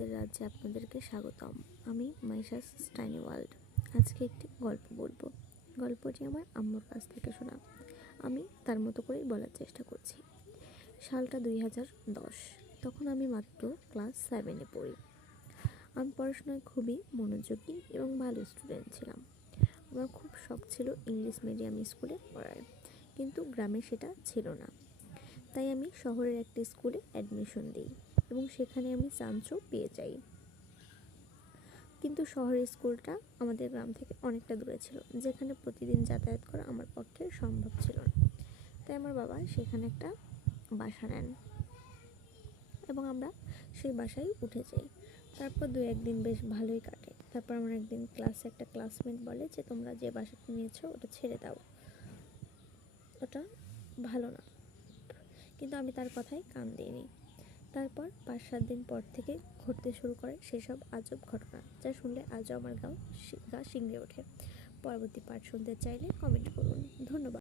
গল্পের রাজ্যে আপনাদেরকে স্বাগতম। আমি মাইশাস টাইনি ওয়ার্ল্ড। আজকে একটি গল্প বলবো। গল্পটি আমার আম্মুর কাছ থেকে শোনা। আমি তার মতো করেই বলার চেষ্টা করছি। সালটা 2010। তখন আমি মাত্র ক্লাস 7-এ পড়ি। আমি পড়াশোনায় খুবই মনোযোগী এবং ভালো স্টুডেন্ট ছিলাম। আমার খুব শখ ছিল ইংলিশ মিডিয়াম স্কুলে পড়ার, কিন্তু গ্রামে সেটা ছিল না। তাই আমি শহরের একটি স্কুলে অ্যাডমিশন দিই এবং সেখানে আমি চান্সও পেয়ে যাই। কিন্তু শহরের স্কুলটা আমাদের গ্রাম থেকে অনেকটা দূরে ছিল, যেখানে প্রতিদিন যাতায়াত করা আমার পক্ষে সম্ভব ছিল না। তাই আমার বাবা সেখানে একটা বাসা নেন এবং আমরা সেই বাসায় উঠে যাই। তারপর 2-1 দিন বেশ ভালোই কাটে। তারপর আমার একদিন ক্লাসে একটা ক্লাসমেট বলে যে তোমরা যে বাসাটা নিয়েছো ওটা ছেড়ে দাও, ওটা ভালো না। কিন্তু আমি তার কথায় কান দিইনি। তারপর 5-7 দিন পর থেকে ঘটতে শুরু করে সেসব আজব ঘটনা, যা শুনলে আজও আমার গা শিংড়ে ওঠে। পরবর্তী পার্ট শুনতে চাইলে কমেন্ট করুন। ধন্যবাদ।